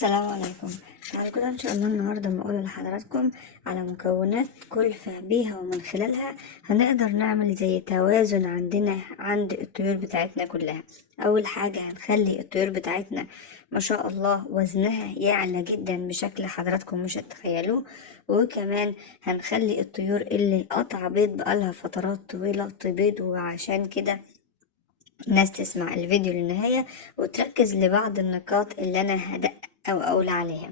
السلام عليكم. تعالوا كده ان شاء الله النهارده بنقول لحضراتكم على مكونات كلفة بيها ومن خلالها هنقدر نعمل زي توازن عند الطيور بتاعتنا كلها. اول حاجة هنخلي الطيور بتاعتنا ما شاء الله وزنها يعلى جدا بشكل حضراتكم مش هتتخيلوه، وكمان هنخلي الطيور اللي قطع بيض بقالها فترات طويلة تبيض. وعشان كده الناس تسمع الفيديو للنهاية وتركز لبعض النقاط اللي أنا هدق أو أقول عليها.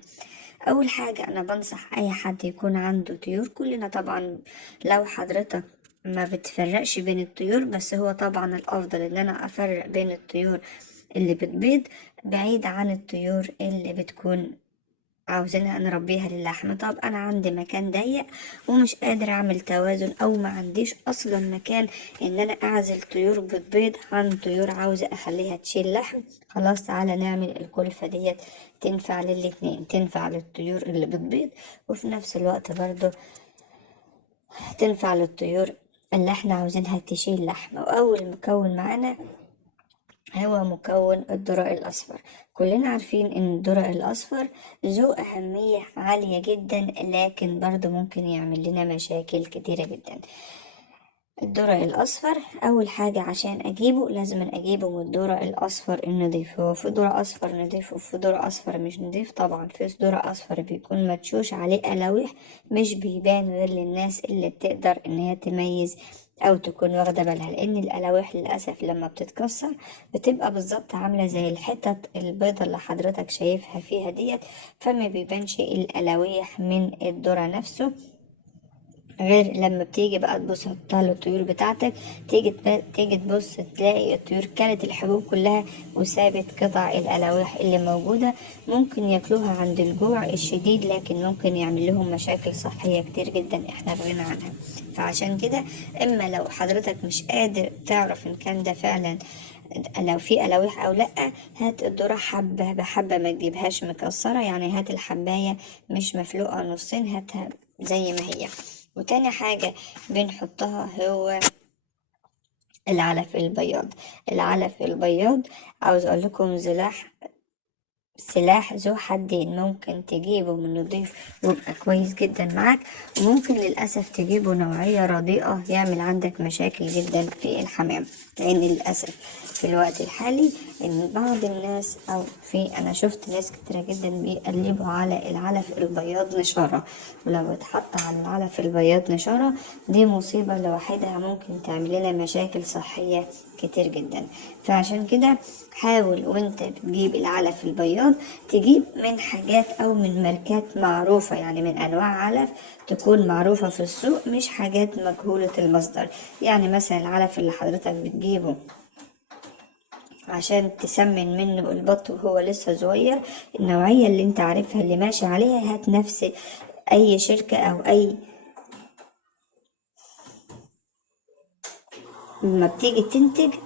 أول حاجة أنا بنصح أي حد يكون عنده طيور، كلنا طبعا لو حضرتك ما بتفرقش بين الطيور، بس هو طبعا الأفضل إن أنا أفرق بين الطيور اللي بتبيض بعيد عن الطيور اللي بتكون عاوزينها نربيها للحم. طب انا عندي مكان ضيق ومش قادر اعمل توازن، او ما عنديش اصلا مكان ان انا اعزل طيور بتبيض عن طيور عاوزة اخليها تشيل لحم. خلاص تعالى نعمل الكلفة ديت تنفع للاتنين، تنفع للطيور اللي بتبيض وفي نفس الوقت برضو تنفع للطيور اللي احنا عاوزينها تشيل لحم. واول مكون معانا هو مكون الذرة الأصفر. كلنا عارفين إن الذرة الأصفر ذو أهمية عالية جدا، لكن برضه ممكن يعمل لنا مشاكل كتيرة جدا. الذرة الأصفر أول حاجة عشان أجيبه لازم أجيبه من الذرة الأصفر النضيف. هو في ذرة أصفر نضيف وفي ذرة أصفر مش نضيف. طبعا في ذرة أصفر بيكون مدشوش عليه قلاويح مش بيبان غير للناس اللي بتقدر إنها تميز أو تكون واخدة بالها، لأن القلاويح للأسف لما بتتكسر بتبقى بالظبط عاملة زي الحتت البيضة اللي حضرتك شايفها فيها ديت، فما بيبانش القلاويح من الذرة نفسه غير لما بتيجي بقى تبص تحطها للطيور بتاعتك. تيجي تبص تلاقي الطيور كلت الحبوب كلها وسابت قطع القلاويح اللي موجودة. ممكن ياكلوها عند الجوع الشديد، لكن ممكن يعمل لهم مشاكل صحية كتير جدا احنا في غنى عنها. فعشان كده اما لو حضرتك مش قادر تعرف ان كان ده فعلا لو في قلاويح او لا، هات الذرة حبة بحبة، ما تجيبهاش مكسرة، يعني هات الحباية مش مفلوقة نصين، هاتها زي ما هي. وتاني حاجة بنحطها هو العلف البياض. العلف البياض عاوز اقول لكم سلاح ذو حدين، ممكن تجيبه من نضيف ويبقى كويس جدا معاك، وممكن للأسف تجيبه نوعية رديئة يعمل عندك مشاكل جدا في الحمام. لأن للأسف في الوقت الحالي إن بعض الناس أنا شفت ناس كتيرة جدا بيقلبوا على العلف البياض نشارة، ولو اتحط على العلف البياض نشارة دي مصيبة لوحدها ممكن تعمل لنا مشاكل صحية كتير جدا. فعشان كده حاول وانت بتجيب العلف البياض تجيب من حاجات او من ماركات معروفة، يعني من انواع علف تكون معروفة في السوق، مش حاجات مجهولة المصدر. يعني مثلا العلف اللي حضرتك بتجيبه عشان تسمن منه البط وهو لسه صغير، النوعية اللي انت عارفها اللي ماشي عليها، هات نفس اي شركة او اي لما بتيجي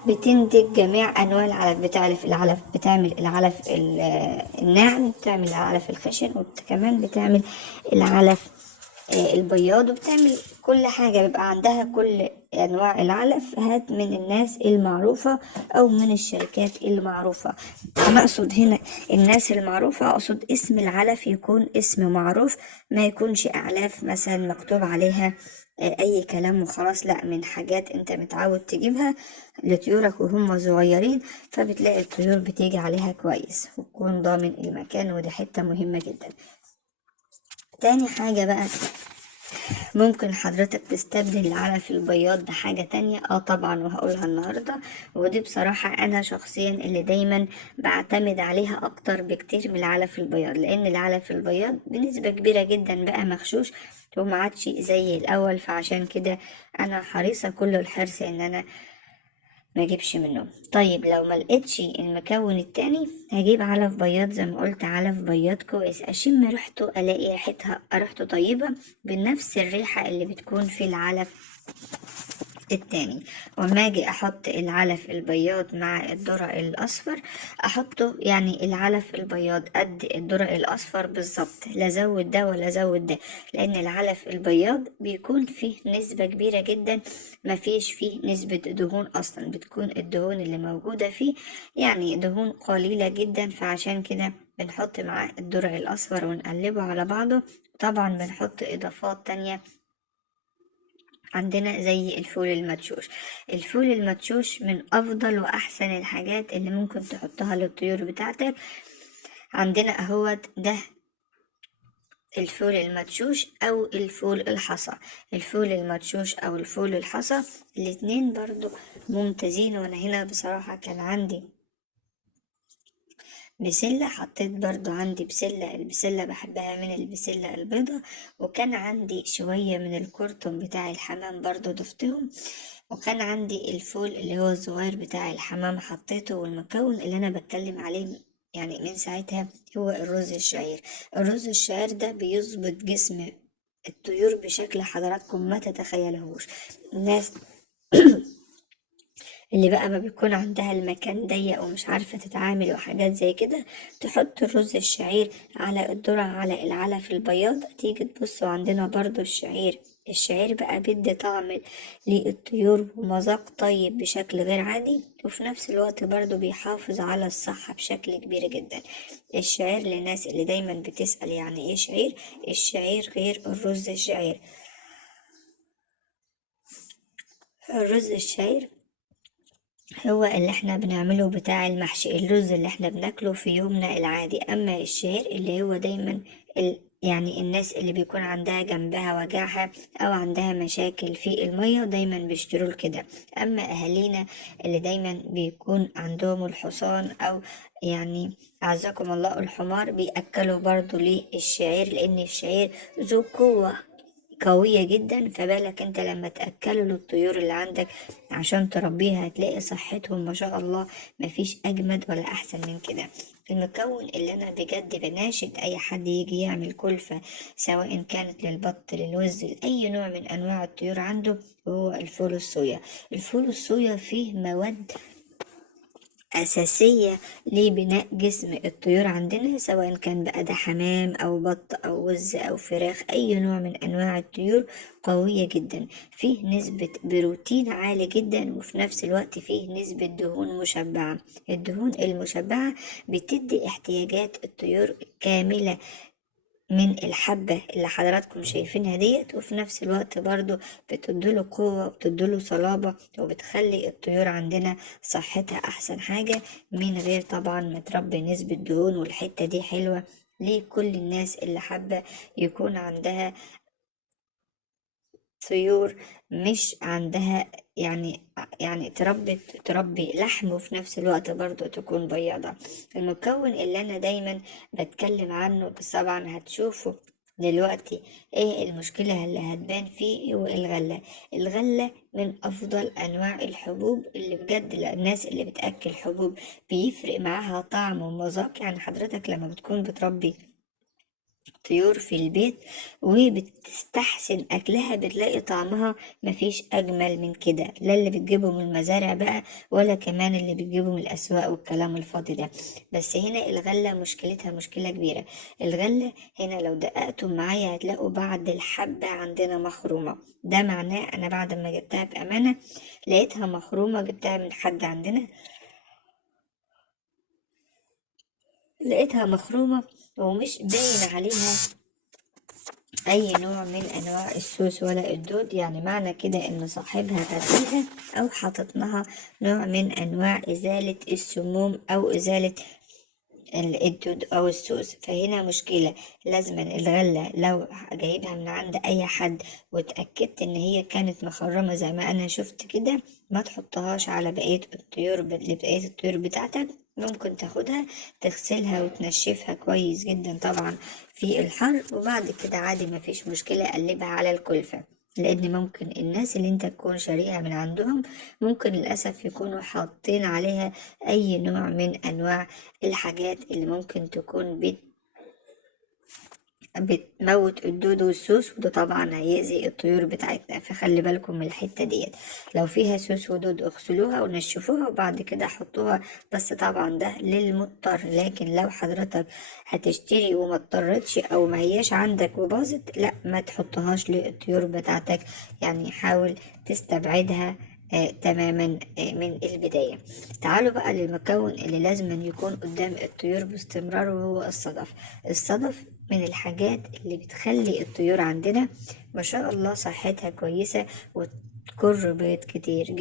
بتنتج جميع انواع العلف. بتعمل العلف الناعم، بتعمل العلف الخشن، وكمان بتعمل العلف البياض، وبتعمل كل حاجة بيبقى عندها كل انواع العلف. هات من الناس المعروفة او من الشركات المعروفة. انا اقصد هنا الناس المعروفة، اقصد اسم العلف يكون اسم معروف، ما يكونش اعلاف مثلا مكتوب عليها اي كلام وخلاص، لا، من حاجات انت متعود تجيبها لطيورك وهم صغيرين، فبتلاقي الطيور بتيجي عليها كويس وتكون ضامن المكان، ودي حتة مهمة جدا. تاني حاجة بقى ممكن حضرتك تستبدل العلف البياض بحاجة تانية، طبعا، وهقولها النهاردة. ودي بصراحة انا شخصيا اللي دايما بعتمد عليها اكتر بكتير من العلف البياض، لان العلف البياض بنسبة كبيرة جدا بقى مغشوش وما عادش زي الاول. فعشان كده انا حريصة كل الحرص ان انا ما اجيبش منه. طيب لو ما لقيتش المكون التاني هجيب علف بياض، زي ما قلت علف بياض كويس، اشم ريحته الاقي ريحته طيبة بنفس الريحة اللي بتكون في العلف التاني. وما اجي احط العلف البياض مع الذرة الاصفر، احطه يعني العلف البياض قد الذرة الاصفر بالظبط، لا ازود ده ولا ازود ده، لان العلف البياض بيكون فيه نسبة كبيرة جدا ما فيش فيه نسبة دهون اصلا، بتكون الدهون اللي موجودة فيه يعني دهون قليلة جدا، فعشان كده بنحط معاه الذرة الاصفر ونقلبه على بعضه. طبعا بنحط اضافات تانية عندنا زي الفول المدشوش. الفول المدشوش من افضل واحسن الحاجات اللي ممكن تحطها للطيور بتاعتك. عندنا اهوت ده الفول المدشوش او الفول الحصى. الفول المدشوش او الفول الحصى الاتنين برضو ممتازين. وانا هنا بصراحة كان عندي بسلة، حطيت برضو عندي بسلة، البسلة بحبها من البسلة البيضة، وكان عندي شوية من الكرتون بتاع الحمام برضو ضفتهم، وكان عندي الفول اللي هو الصغير بتاع الحمام حطيته. والمكون اللي انا بتكلم عليه يعني من ساعتها هو الرز الشعير. الرز الشعير ده بيظبط جسم الطيور بشكل حضراتكم ما تتخيلهوش. الناس اللي بقى ما بيكون عندها المكان ضيق ومش عارفة تتعامل وحاجات زي كده، تحط الرز الشعير على الذرة على العلف البياض، تيجي تبصوا عندنا برضو الشعير بقى بيدي طعم للطيور ومذاق طيب بشكل غير عادي، وفي نفس الوقت برضو بيحافظ على الصحة بشكل كبير جدا. الشعير للناس اللي دايما بتسأل يعني ايه شعير، الشعير غير الرز الشعير. الرز الشعير هو اللي احنا بنعمله بتاع المحشي، الرز اللي احنا بناكله في يومنا العادي. اما الشعير اللي هو دايما يعني الناس اللي بيكون عندها جنبها وجعها او عندها مشاكل في المية دايما بيشتروا كده. اما اهالينا اللي دايما بيكون عندهم الحصان او يعني اعزكم الله الحمار، بيأكلوا برضو ليه الشعير، لان الشعير ذو قوة قوية جدا. فبالك انت لما تأكله للطيور اللي عندك عشان تربيها، هتلاقي صحتهم ما شاء الله مفيش أجمد ولا أحسن من كده. المكون اللي أنا بجد بناشد أي حد يجي يعمل كلفة، سواء كانت للبط للوز لأي نوع من أنواع الطيور عنده، هو الفول الصويا. الفول الصويا فيه مواد أساسية لبناء جسم الطيور عندنا، سواء كان بقى ده حمام أو بط أو وز أو فراخ، أي نوع من أنواع الطيور قوية جدا. فيه نسبة بروتين عالي جدا، وفي نفس الوقت فيه نسبة دهون مشبعة. الدهون المشبعة بتدي احتياجات الطيور كاملة من الحبة اللي حضراتكم شايفينها ديت، وفي نفس الوقت برضو بتديله قوة وبتديله صلابة، وبتخلي الطيور عندنا صحتها أحسن حاجة، من غير طبعا ما تربي نسبة دهون. والحتة دي حلوة لكل الناس اللي حابة يكون عندها طيور مش عندها يعني تربي لحم وفي نفس الوقت برضو تكون بياضة. المكون اللي انا دايما بتكلم عنه، بس طبعا هتشوفوا دلوقتي ايه المشكلة اللي هتبان فيه، هو الغلة. الغلة من افضل انواع الحبوب اللي بجد الناس اللي بتأكل حبوب بيفرق معاها طعم ومذاق. يعني حضرتك لما بتكون بتربي طيور في البيت وبتستحسن أكلها، بتلاقي طعمها مفيش أجمل من كده، لا اللي بتجيبه من المزارع بقى ولا كمان اللي بتجيبه من الأسواق والكلام الفاضي ده. بس هنا الغلة مشكلتها مشكلة كبيرة. الغلة هنا لو دققتم معايا هتلاقوا بعد الحبة عندنا مخرومة. ده معناه أنا بعد ما جبتها بأمانة لقيتها مخرومة، جبتها من حد عندنا لقيتها مخرومة ومش باين عليها اي نوع من انواع السوس ولا الدود. يعني معنى كده ان صاحبها غسلها او حاطط لها نوع من انواع ازالة السموم او ازالة الدود او السوس. فهنا مشكلة. لازم الغلة لو جايبها من عند اي حد واتأكدت ان هي كانت مخرمة زي ما انا شفت كده، ما تحطهاش على بقية الطيور لبقية الطيور بتاعتك. ممكن تاخدها تغسلها وتنشفها كويس جدا طبعا في الحر، وبعد كده عادي ما فيش مشكلة قلبها على الكلفة. لان ممكن الناس اللي انت تكون شاريها من عندهم ممكن للأسف يكونوا حاطين عليها اي نوع من انواع الحاجات اللي ممكن تكون بتموت الدود والسوس، وده طبعا هيأذي الطيور بتاعتنا، فخلي بالكم من الحتة ديت. لو فيها سوس ودود اغسلوها ونشفوها وبعد كده حطوها، بس طبعا ده للمضطر. لكن لو حضرتك هتشتري وما اضطرتش او ما هياش عندك وباظت، لا ما تحطهاش للطيور بتاعتك، يعني حاول تستبعدها تماما من البداية. تعالوا بقى للمكون اللي لازم أن يكون قدام الطيور باستمرار، وهو الصدف. الصدف من الحاجات اللي بتخلي الطيور عندنا ما شاء الله صحتها كويسة وتكر بيض كتير جدا.